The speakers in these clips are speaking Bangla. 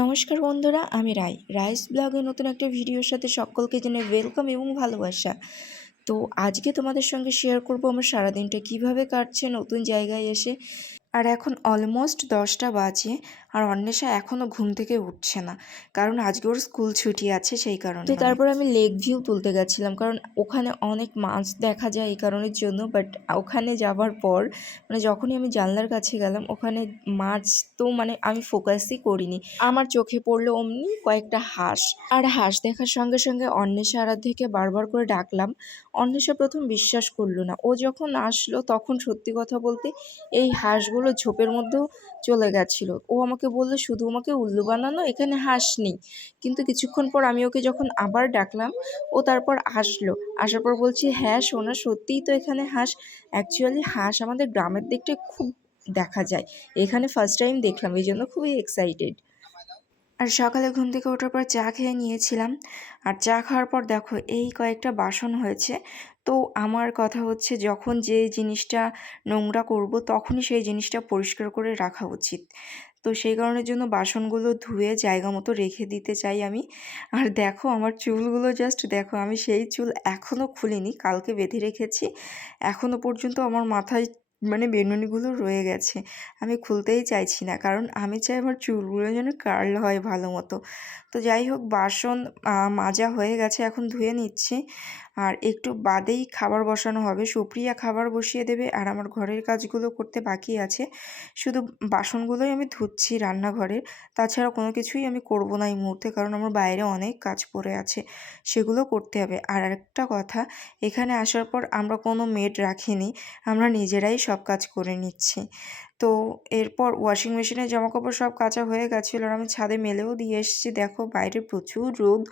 নমস্কার বন্ধুরা, আমি রায় রাইস ব্লগে নতুন একটা ভিডিওর সাথে সকলকে জেনে ওয়েলকাম এবং ভালোবাসা। তো আজকে তোমাদের সঙ্গে শেয়ার করব আমার সারাদিনটা কীভাবে কাটছে নতুন জায়গায় এসে। আর এখন অলমোস্ট দশটা বাজে। আর অন্বেষা এখনও ঘুম থেকে উঠছে না। কারণ আজকে ওর স্কুল ছুটি আছে সেই কারণে তো তারপর আমি লেক ভিউ তুলতে গেছিলাম কারণ ওখানে অনেক মাছ দেখা যায় এই কারণের জন্য বাট ওখানে যাওয়ার পর মানে যখনই আমি জানলার কাছে গেলাম ওখানে মাছ তো মানে আমি ফোকাসই করিনি। আমার চোখে পড়ল অমনি কয়েকটা হাঁস আর হাঁস দেখার সঙ্গে সঙ্গে অন্বেষা আরাধ্যকে বারবার করে ডাকলাম। অন্বেষা প্রথম বিশ্বাস করল না। ও যখন আসলো তখন সত্যি কথা বলতে এই হাঁসগুলো ঝোপের মধ্যেও চলে গেছিল। ও আমাকে বলল, শুধু আমাকে উল্লু বানানো, এখানে হাঁস নেই কিন্তু কিছুক্ষণ পর আমি ওকে যখন আবার ডাকলাম, ও তারপর আসলো আসার পর বলছি হ্যাঁ সোনা, সত্যিই তো এখানে হাঁস। অ্যাকচুয়ালি হাঁস আমাদের গ্রামের দিকটায় খুব দেখা যায়। এখানে ফার্স্ট টাইম দেখলাম, এই জন্য খুবই এক্সাইটেড আর সকালে ঘুম থেকে ওঠার পর চা খেয়ে নিয়েছিলাম। আর চা খাওয়ার পর দেখো, এই কয়েকটা বাসন হয়েছে। তো আমার কথা হচ্ছে, যখন যে জিনিসটা নোংরা করব, তখনই সেই জিনিসটা পরিষ্কার করে রাখা উচিত। তো সেই কারণের জন্য বাসনগুলো ধুয়ে জায়গা মতো রেখে দিতে চাই আমি। আর দেখো আমার চুলগুলো জাস্ট দেখো আমি সেই চুল এখনও খুলিনি, কালকে বেঁধে রেখেছি। এখনও পর্যন্ত আমার মাথায় মানে বেনুনিগুলো রয়ে গেছে। আমি খুলতেই চাইছি না, কারণ আমি চাই আমার চুলগুলো যেন কার্ল হয় ভালো মতো। তো যাই হোক, বাসন মাজা হয়ে গেছে, এখন ধুয়ে নিচ্ছি। আর একটু বাদেই খাবার বসানো হবে। সুপ্রিয়া খাবার বসিয়ে দেবে আর আমার ঘরের কাজগুলো করতে বাকি আছে। শুধু বাসনগুলোই আমি ধুচ্ছি রান্নাঘরের। তাছাড়া কোনো কিছুই আমি করব না এই মুহূর্তে কারণ আমার বাইরে অনেক কাজ পড়ে আছে। সেগুলো করতে হবে। আর একটা কথা, এখানে আসার পর আমরা কোনো মেড রাখিনি। আমরা নিজেরাই সব কাজ করে নিচ্ছি। তো এরপর ওয়াশিং মেশিনে জামাকাপড় সব কাঁচা হয়ে গেছিল আর আমি ছাদে মেলেও দিয়ে এসেছি। দেখো বাইরে প্রচুর রোদ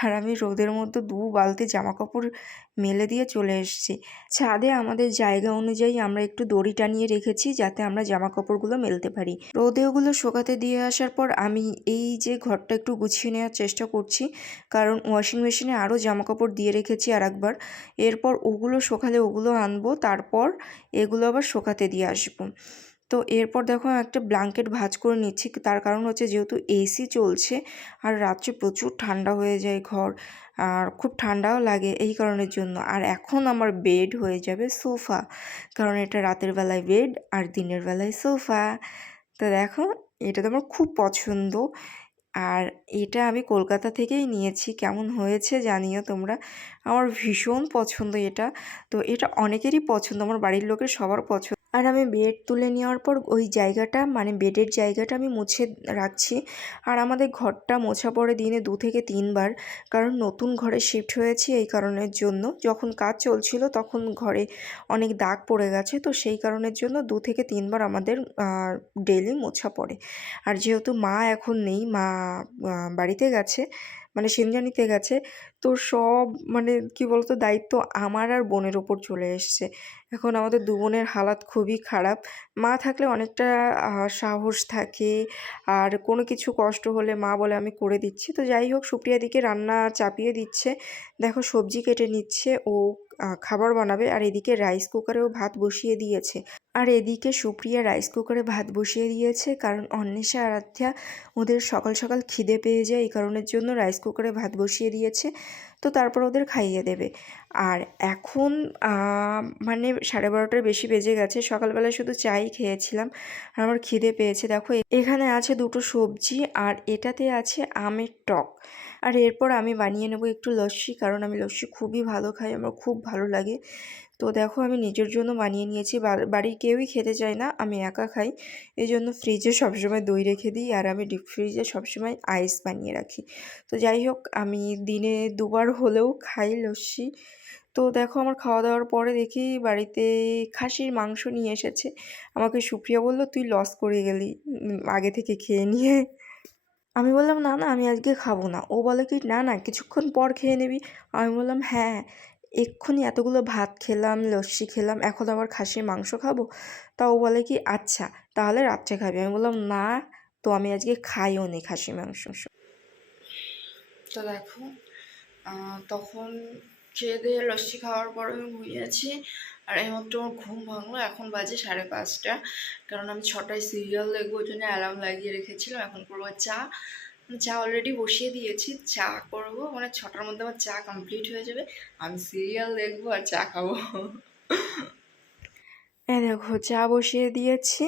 আর আমি রোদের মধ্যে দু বালতি জামাকাপড় মেলে দিয়ে চলে এসেছি। ছাদে আমাদের জায়গা অনুযায়ী আমরা একটু দড়ি টানিয়ে রেখেছি যাতে আমরা জামা কাপড়গুলো মেলতে পারি। রোদে ওগুলো শোকাতে দিয়ে আসার পর আমি এই যে ঘরটা একটু গুছিয়ে নেওয়ার চেষ্টা করছি, কারণ ওয়াশিং মেশিনে আরও জামা কাপড় দিয়ে রেখেছি আর একবার এরপর ওগুলো শোকালে ওগুলো আনব, তারপর এগুলো আবার শোকাতে দিয়ে আসব। তো এরপর দেখো একটা ব্ল্যাঙ্কেট ভাঁজ করে নিচ্ছি, তার কারণ হচ্ছে যেহেতু এসি চলছে আর রাত্রে প্রচুর ঠান্ডা হয়ে যায় ঘর আর খুব ঠান্ডাও লাগে এই কারণের জন্য। আর এখন আমার বেড হয়ে যাবে সোফা কারণ এটা রাতের বেলায় বেড আর দিনের বেলায় সোফা তো দেখো, এটা তো আমার খুব পছন্দ। আর এটা আমি কলকাতা থেকেই নিয়েছি, কেমন হয়েছে জানিও তোমরা। আমার ভীষণ পছন্দ এটা। তো এটা অনেকেরই পছন্দ, আমার বাড়ির লোকের সবার পছন্দ। আর আমি বেড তুলে নেওয়ার পর ওই জায়গাটা মানে বেডের জায়গাটা আমি মুছে রাখছি। আর আমাদের ঘরটা মোছা পড়ে দিনে দু থেকে তিনবার কারণ নতুন ঘরে শিফট হয়েছি এই কারণের জন্য। যখন কাজ চলছিল তখন ঘরে অনেক দাগ পড়ে গেছে, তো সেই কারণের জন্য দু থেকে তিনবার আমাদের ডেলি মোছা পড়ে। আর যেহেতু মা এখন নেই, মা বাড়িতে গেছে মানে সেনজানিতে গেছে। তো সব মানে কি বলতো, দায়িত্ব আমার আর বোনের ওপর চলে এসছে। এখন আমাদের দু বোনের হালাত খুবই খারাপ। মা থাকলে অনেকটা সাহস থাকে আর কোনো কিছু কষ্ট হলে মা বলে আমি করে দিচ্ছি। তো যাই হোক সুপ্রিয়া দিকে রান্না চাপিয়ে দিচ্ছে। দেখো সবজি কেটে নিচ্ছে। ও খাবার বানাবে আর এদিকে রাইস কুকারেও ভাত বসিয়ে দিয়েছে। আর এদিকে সুপ্রিয়া রাইস কুকারে ভাত বসিয়ে দিয়েছে কারণ অন্বেষা আরাধ্যা ওদের সকাল সকাল খিদে পেয়ে যায়, এই কারণের জন্য রাইস কুকারে ভাত বসিয়ে দিয়েছে। তো তারপর ওদের খাইয়ে দেবে। আর এখন মানে সাড়ে বারোটার বেশি বেজে গেছে সকালবেলায় শুধু চাই খেয়েছিলাম আর আমার খিদে পেয়েছে। দেখো এখানে আছে দুটো সবজি আর এটাতে আছে আমের টক। আর এরপর আমি বানিয়ে নেব একটু লস্যি, কারণ আমি লস্যি খুবই ভালো খাই, আমার খুব ভালো লাগে। তো দেখো আমি নিজের জন্য বানিয়ে নিয়েছি বাড়ির কেউই খেতে চায় না, আমি একা খাই। এই জন্য ফ্রিজে সবসময় দই রেখে দিই, আর আমি ডিপ ফ্রিজে সবসময় আইস বানিয়ে রাখি। তো যাই হোক, আমি দিনে দুবার হলেও খাই লস্যি। তো দেখো আমার খাওয়া দাওয়ার পরে দেখি বাড়িতে খাসির মাংস নিয়ে এসেছে। আমাকে সুপ্রিয়া বলল, তুই লস করে গেলি আগে থেকে খেয়ে নিয়ে। আমি বললাম, না না, আমি আজকে খাব না। ও বলে কি, না না, কিছুক্ষণ পর খেয়ে নিবি। আমি বললাম হ্যাঁ এক্ষুনি এতগুলো ভাত খেলাম, লস্যি খেলাম, এখন আবার খাসির মাংস খাব? তা ও বলে কি আচ্ছা তাহলে রাত্রে খাবি। আমি বললাম, না, তো আমি আজকে খাইও নি খাসি মাংস। তো দেখো তখন খেয়ে দিয়ে লস্যি খাওয়ার পর আমি ঘুমিয়েছি। আর এই এইমাত্র আমার ঘুম ভাঙলো, এখন বাজে সাড়ে পাঁচটা। কারণ আমি ছটায় সিরিয়াল দেখব, ওই জন্য অ্যালার্ম লাগিয়ে রেখেছিলাম, এখন করব চা। চা অলরেডি বসিয়ে দিয়েছি, চা করব মানে ছটার মধ্যে আমার চা কমপ্লিট হয়ে যাবে। আমি সিরিয়াল দেখব আর চা খাব। হ্যাঁ দেখো, চা বসিয়ে দিয়েছি,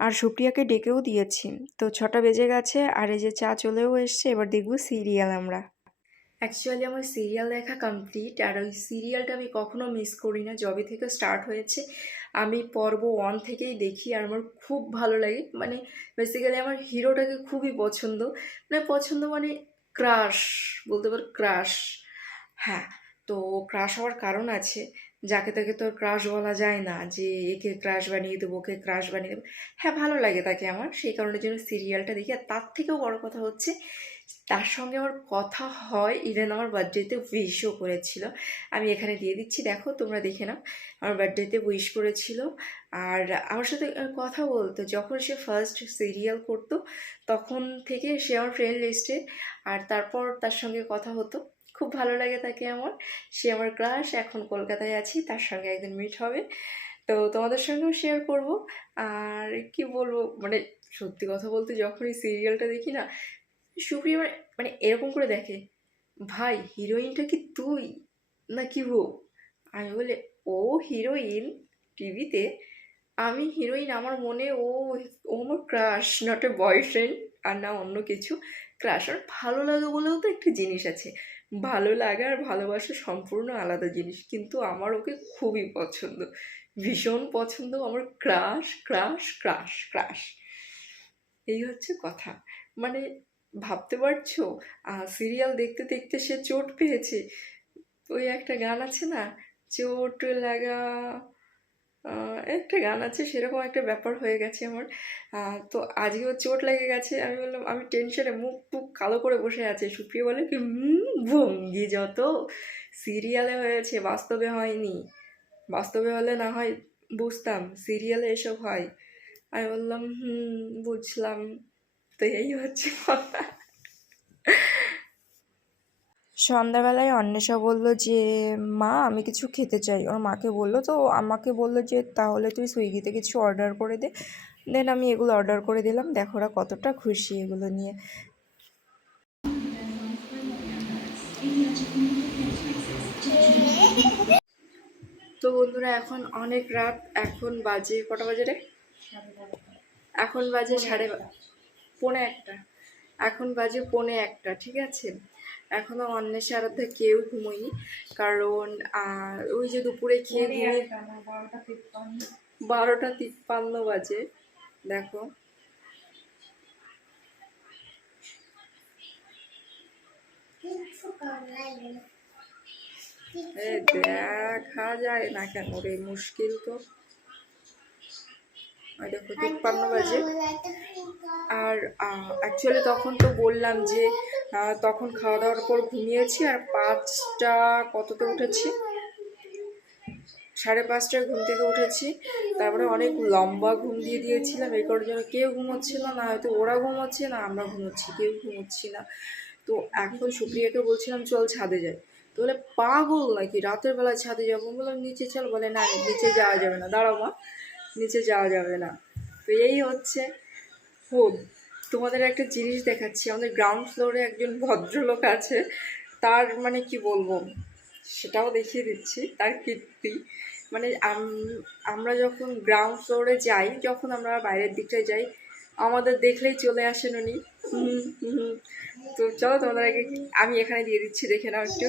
আর সুপ্রিয়াকে ডেকেও দিয়েছি। তো ছটা বেজে গেছে, আর এই যে চা চলেও এসছে, এবার দেখব সিরিয়াল আমরা। অ্যাকচুয়ালি আমার সিরিয়াল দেখা কমপ্লিট আর ওই সিরিয়ালটা আমি কখনো মিস করি না। জবে থেকে স্টার্ট হয়েছে, আমি পর্ব ওয়ান থেকেই দেখি, আর আমার খুব ভালো লাগে। মানে বেসিক্যালি আমার হিরোটাকে খুবই পছন্দ। মানে পছন্দ মানে ক্রাশ বলতে পারো ক্রাশ হ্যাঁ তো ক্রাশ হওয়ার কারণ আছে, যাকে তাকে তো ক্রাশ বলা যায় না, যে একে ক্রাশ বানিয়ে দেবো, ওকে ক্রাশ বানিয়ে দেবো। হ্যাঁ ভালো লাগে তাকে আমার, সেই কারণের জন্য সিরিয়ালটা দেখি। আর তার থেকেও বড় কথা হচ্ছে তার সঙ্গে আমার কথা হয় ইভেন আমার বার্থডেতে উইশও করেছিল। আমি এখানে দিয়ে দিচ্ছি, দেখো তোমরা দেখে নাও। আমার বার্থডেতে উইশ করেছিল। আর আমার সাথে কথা বলতো। যখন সে ফার্স্ট সিরিয়াল করতো, তখন থেকে সে আমার ফ্রেন্ড লিস্টে আর তারপর তার সঙ্গে কথা হতো। খুব ভালো লাগে তাকে আমার। সে আমার ক্লাস এখন কলকাতায় আছি, তার সঙ্গে একদিন মিট হবে। তো তোমাদের সঙ্গেও শেয়ার করব। আর কি বলব মানে সত্যি কথা বলতে যখনই সিরিয়ালটা দেখি না সুপ্রিয়া মানে মানে এরকম করে দেখে, ভাই হিরোইনটা কি তুই? না কি ও? আমি বলে, ও হিরোইন টিভিতে? আমি হিরোইন আমার মনে ও ও আমার ক্রাশ নট এ বয়ফ্রেন্ড আর না অন্য কিছু। ক্রাশ আর ভালো লাগে বলেও তো একটা জিনিস আছে। ভালো লাগা আর ভালোবাসা সম্পূর্ণ আলাদা জিনিস, কিন্তু আমার ওকে খুবই পছন্দ। ভীষণ পছন্দ আমার ক্রাশ ক্রাশ ক্রাশ ক্রাশ এই হচ্ছে কথা। মানে ভাবতে পারছ? সিরিয়াল দেখতে দেখতে সে চোট পেয়েছে। ওই একটা গান আছে না? চোট লাগা একটা গান আছে সেরকম একটা ব্যাপার হয়ে গেছে আমার। তো আজকেও চোট লেগে গেছে আমি বললাম আমি টেনশনে মুখ টুক কালো করে বসে আছে। সুপ্রিয়া বলে কি "হুম, ভঙ্গি যত সিরিয়ালে হয়েছে বাস্তবে হয়নি। বাস্তবে হলে না হয় বুঝতাম সিরিয়ালে এসব হয়। আমি বললাম হুম বুঝলাম। তো এই হচ্ছে কথা। সন্ধ্যাবেলায় অন্বেষা বলল যে মা আমি কিছু খেতে চাই। ওর মাকে বলল তো আমাকে বলল যে তাহলে তুই সুইগিতে কিছু অর্ডার করে দে। দেন আমি এগুলো অর্ডার করে দিলাম। দেখো ওরা কতটা খুশি এগুলো নিয়ে। তো বন্ধুরা এখন অনেক রাত। এখন বাজে কটা বাজে রে? এখন বাজে সাড়ে পৌনে একটা। এখন বাজে পৌনে একটা ঠিক আছে? এখনও অন্বেষা আরাধ্যা কেউ ঘুমোয়নি কারণ ওই যে দুপুরে খেয়ে ঘুমিয়ে বারোটা তিপ্পান্ন। বাজে দেখো। দেখা যায় না কেন রে মুশকিল তো। ওই দেখো তিপ্পান্ন বাজে আর অ্যাকচুয়ালি তখন তো বললাম যে তখন খাওয়া দাওয়ার পর ঘুমিয়েছি আর পাঁচটা কততে উঠেছি? সাড়ে পাঁচটায় ঘুম থেকে উঠেছি। তারপরে অনেক লম্বা ঘুম দিয়ে দিয়েছিলাম। এই করার জন্য কেউ ঘুমোচ্ছিল না, হয়তো ওরা ঘুমোচ্ছে না, আমরা ঘুমোচ্ছি, কেউ ঘুমোচ্ছি না। তো এখন সুপ্রিয়াকে বলছিলাম, চল ছাদে যাই। তো বলে, পাগল নাকি? রাতের বেলা ছাদে যাব? বললাম, নিচে চল। বলে, না, নিচে যাওয়া যাবে না। দাঁড়াও মা। নিচে যাওয়া যাবে না। তো এই হচ্ছে ও তোমাদের একটা জিনিস দেখাচ্ছি আমাদের গ্রাউন্ড ফ্লোরে একজন ভদ্রলোক আছে তার মানে কি বলব? সেটাও দেখিয়ে দিচ্ছি তার কীর্তি। মানে আমরা যখন গ্রাউন্ড ফ্লোরে যাই যখন আমরা বাইরের দিকটায় যাই আমাদের দেখলেই চলে আসেন উনি। হুম, হুম। তো চলো তোমাদের আগে আমি এখানে দিয়ে দিচ্ছি দেখে নাও একটু।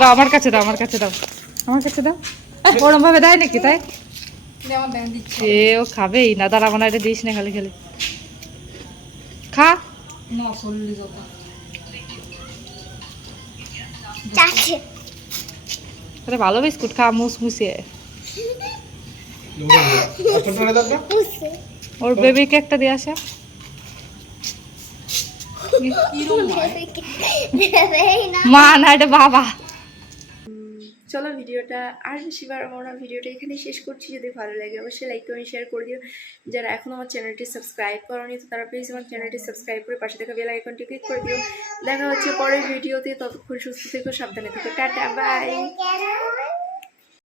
দাও আমার কাছে দাও আমার কাছে দাও। আমার কাছে দাও। ওরম ভাবে দেয় নাকি তাই? সে ও খাবেই না দাঁড়াবো না এটা দিস না খালি খালি। খা। আরে ভালো বিস্কুট খা মুসমুসিয়ে বুঝছে ওর বেবিকে একটা দিয়ে আসে। মা না এটা বাবা। চলো ভিডিওটা আর বাড়াবো না, ভিডিওটা এখানে শেষ করছি। যদি ভালো লাগে অবশ্যই লাইক কমেন্ট শেয়ার করে দিও। যারা এখনও আমার চ্যানেলটি সাবস্ক্রাইব করনি, তো তারা প্লিজ আমার চ্যানেলটি সাবস্ক্রাইব করে পাশে থাকা বেল আইকনটি ক্লিক করে দিও। দেখা হচ্ছে পরের ভিডিওতে, ততক্ষণ সুস্থ থেকো, সাবধানে থেকো। Tata bye